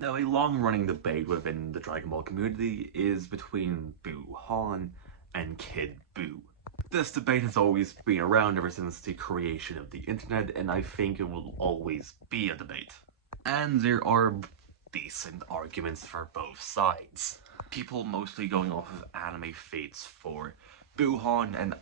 Now, a long-running debate within the Dragon Ball community is between Buuhan and Kid Buu. This debate has always been around ever since the creation of the internet, and I think it will always be a debate. And there are decent arguments for both sides. People mostly going off of anime feeds for Buuhan, and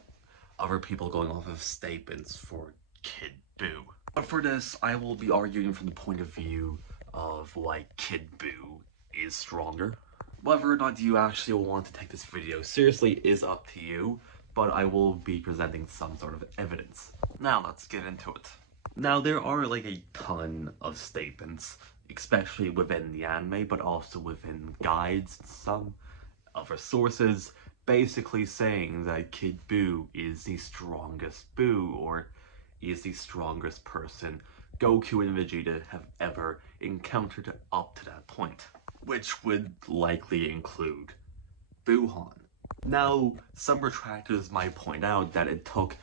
other people going off of statements for Kid Buu. But for this, I will be arguing from the point of view of why Kid Buu is stronger. Whether or not you actually want to take this video seriously is up to you, but I will be presenting some sort of evidence. Now let's get into it. Now there are like a ton of statements, especially within the anime, but also within guides and some other sources, basically saying that Kid Buu is the strongest Buu, or is the strongest person Goku and Vegeta have ever encountered up to that point, which would likely include Buuhan. Now, some retractors might point out that it took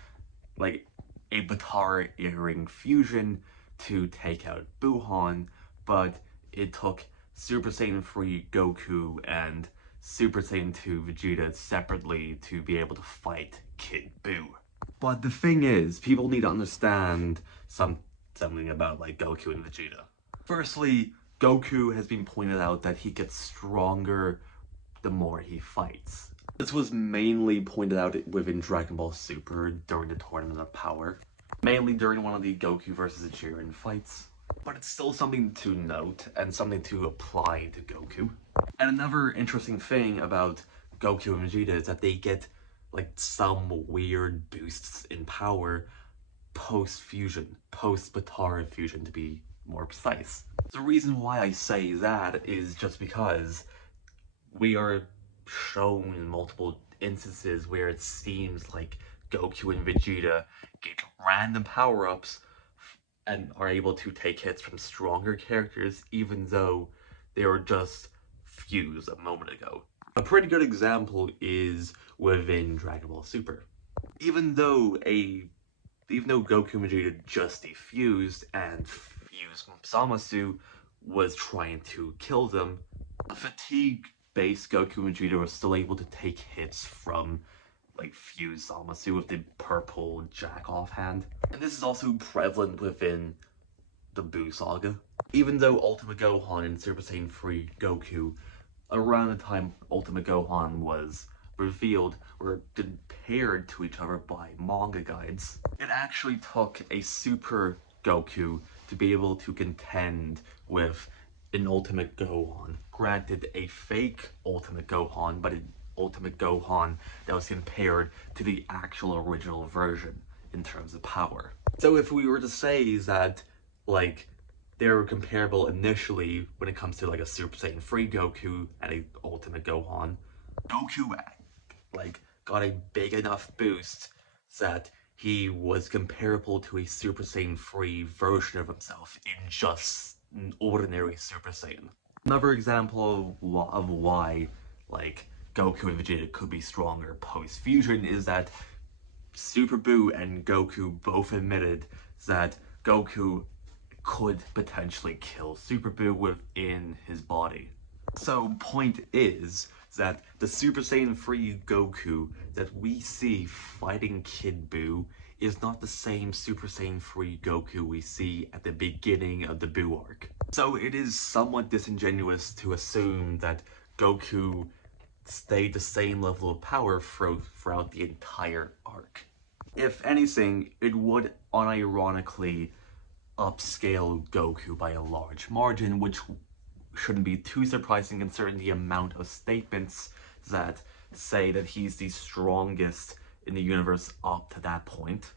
like a Batara earring fusion to take out Buuhan, but it took Super Saiyan 3 Goku and Super Saiyan 2 Vegeta separately to be able to fight Kid Buu. But the thing is, people need to understand something about like Goku and Vegeta. Firstly, Goku has been pointed out that he gets stronger the more he fights. This was mainly pointed out within Dragon Ball Super during the Tournament of Power, mainly during one of the Goku versus Jiren fights. But it's still something to note and something to apply to Goku. And another interesting thing about Goku and Vegeta is that they get like some weird boosts in power post-fusion, post-Batara fusion to be more precise. The reason why I say that is just because we are shown in multiple instances where it seems like Goku and Vegeta get random power-ups and are able to take hits from stronger characters even though they were just fused a moment ago. A pretty good example is within Dragon Ball Super. Even though Goku and Vegeta just defused and fused Zamasu was trying to kill them, fatigue-based Goku and Vegeta were still able to take hits from like fused Zamasu with the purple jack-off hand. And this is also prevalent within the Buu saga. Even though Ultimate Gohan and Super Saiyan 3 Goku, around the time Ultimate Gohan was revealed, were compared to each other by manga guides, it actually took a Super Goku to be able to contend with an Ultimate Gohan. Granted, a fake Ultimate Gohan, but an Ultimate Gohan that was compared to the actual original version in terms of power. So if we were to say that, like, they were comparable initially when it comes to like a Super Saiyan 3 Goku and a Ultimate Gohan, Goku like got a big enough boost that he was comparable to a Super Saiyan 3 version of himself in just an ordinary Super Saiyan. Another example of why like Goku and Vegeta could be stronger post-fusion is that Super Buu and Goku both admitted that Goku could potentially kill Super Buu within his body. So point is that the Super Saiyan 3 Goku that we see fighting Kid Buu is not the same Super Saiyan 3 Goku we see at the beginning of the Buu arc. So it is somewhat disingenuous to assume that Goku stayed the same level of power throughout the entire arc. If anything, it would unironically upscale Goku by a large margin, which shouldn't be too surprising considering the amount of statements that say that he's the strongest in the universe up to that point,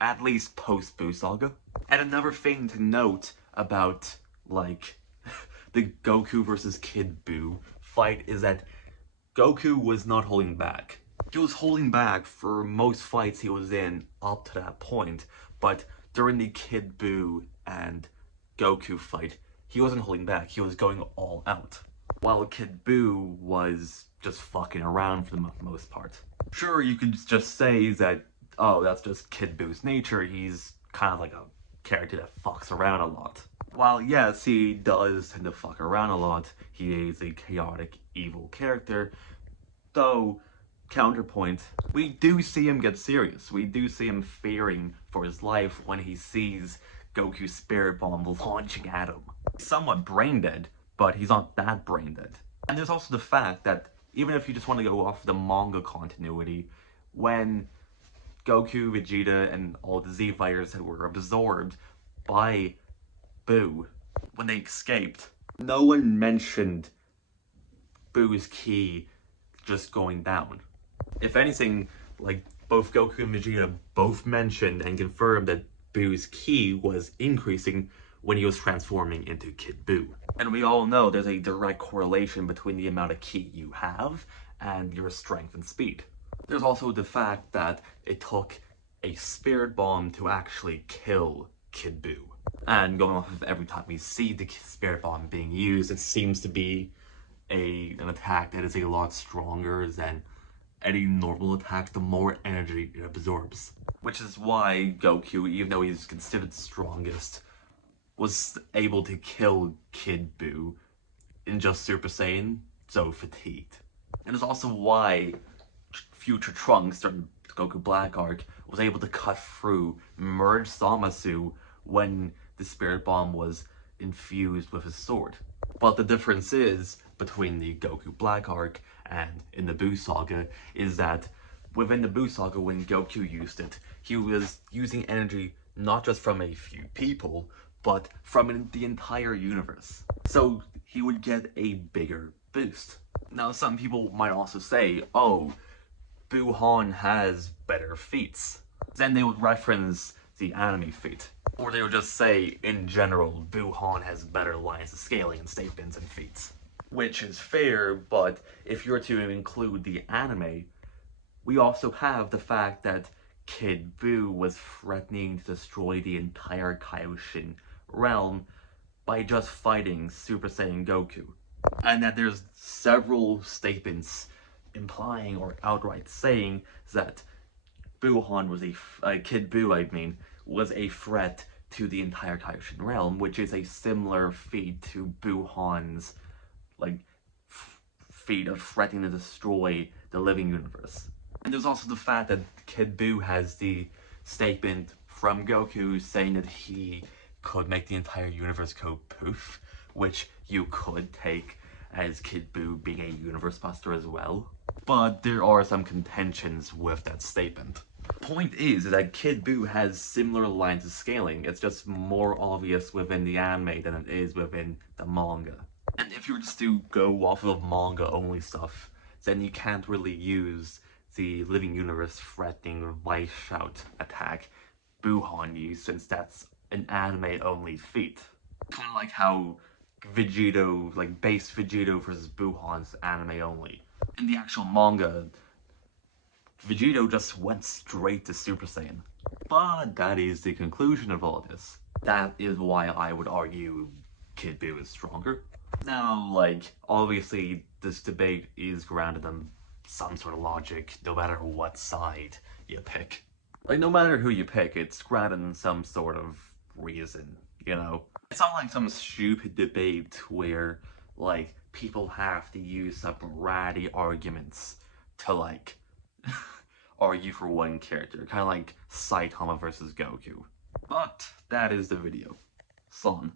at least post Buu Saga. And another thing to note about like the Goku versus Kid Buu fight is that Goku was not holding back. He was holding back for most fights he was in up to that point, but during the Kid Buu and Goku fight, he wasn't holding back, he was going all out. While Kid Buu was just fucking around for the most part. Sure, you could just say that, oh, that's just Kid Buu's nature, he's kind of like a character that fucks around a lot. While yes, he does tend to fuck around a lot, he is a chaotic, evil character, though, counterpoint, we do see him get serious. We do see him fearing for his life when he sees Goku's spirit bomb launching at him. He's somewhat brain dead, but he's not that brain dead. And there's also the fact that even if you just want to go off the manga continuity, when Goku, Vegeta, and all the Z fighters that were absorbed by Buu, when they escaped, no one mentioned Buu's ki just going down. If anything, like, both Goku and Vegeta both mentioned and confirmed that Buu's ki was increasing when he was transforming into Kid Buu. And we all know there's a direct correlation between the amount of ki you have and your strength and speed. There's also the fact that it took a spirit bomb to actually kill Kid Buu. And going off of every time we see the spirit bomb being used, it seems to be an attack that is a lot stronger than any normal attack, the more energy it absorbs. Which is why Goku, even though he's considered the strongest, was able to kill Kid Buu in just Super Saiyan, so fatigued. And it's also why future Trunks during the Goku Black arc was able to cut through, merge Zamasu when the Spirit Bomb was infused with his sword. But the difference is, between the Goku Black arc and in the Buu Saga, is that within the Buu Saga, when Goku used it, he was using energy not just from a few people, but from the entire universe. So he would get a bigger boost. Now some people might also say, oh, Buuhan has better feats. Then they would reference the anime feat. Or they would just say, in general, Buuhan has better lines of scaling and statements and feats. Which is fair, but if you're to include the anime, we also have the fact that Kid Buu was threatening to destroy the entire Kaioshin realm by just fighting Super Saiyan Goku. And that there's several statements implying or outright saying that Buuhan was Kid Buu, I mean, was a threat to the entire Kaioshin realm, which is a similar feat to Buuhan's feat of threatening to destroy the living universe. And there's also the fact that Kid Buu has the statement from Goku saying that he could make the entire universe go poof, which you could take as Kid Buu being a universe buster as well. But there are some contentions with that statement. Point is that Kid Buu has similar lines of scaling, it's just more obvious within the anime than it is within the manga. And if you were just to go off of manga only stuff, then you can't really use the living universe threatening Vice Shout attack Buuhan used, since that's an anime only feat. Kind of like how Vegito, base Vegito versus Buuhan's anime only. In the actual manga, Vegito just went straight to Super Saiyan. But that is the conclusion of all this. That is why I would argue Kid Buu is stronger. Now, obviously this debate is grounded in some sort of logic, no matter what side you pick. No matter who you pick, it's grounded in some sort of reason, you know? It's not like some stupid debate where, people have to use some ratty arguments to, argue for one character. Kind of like Saitama versus Goku. But that is the video. Son.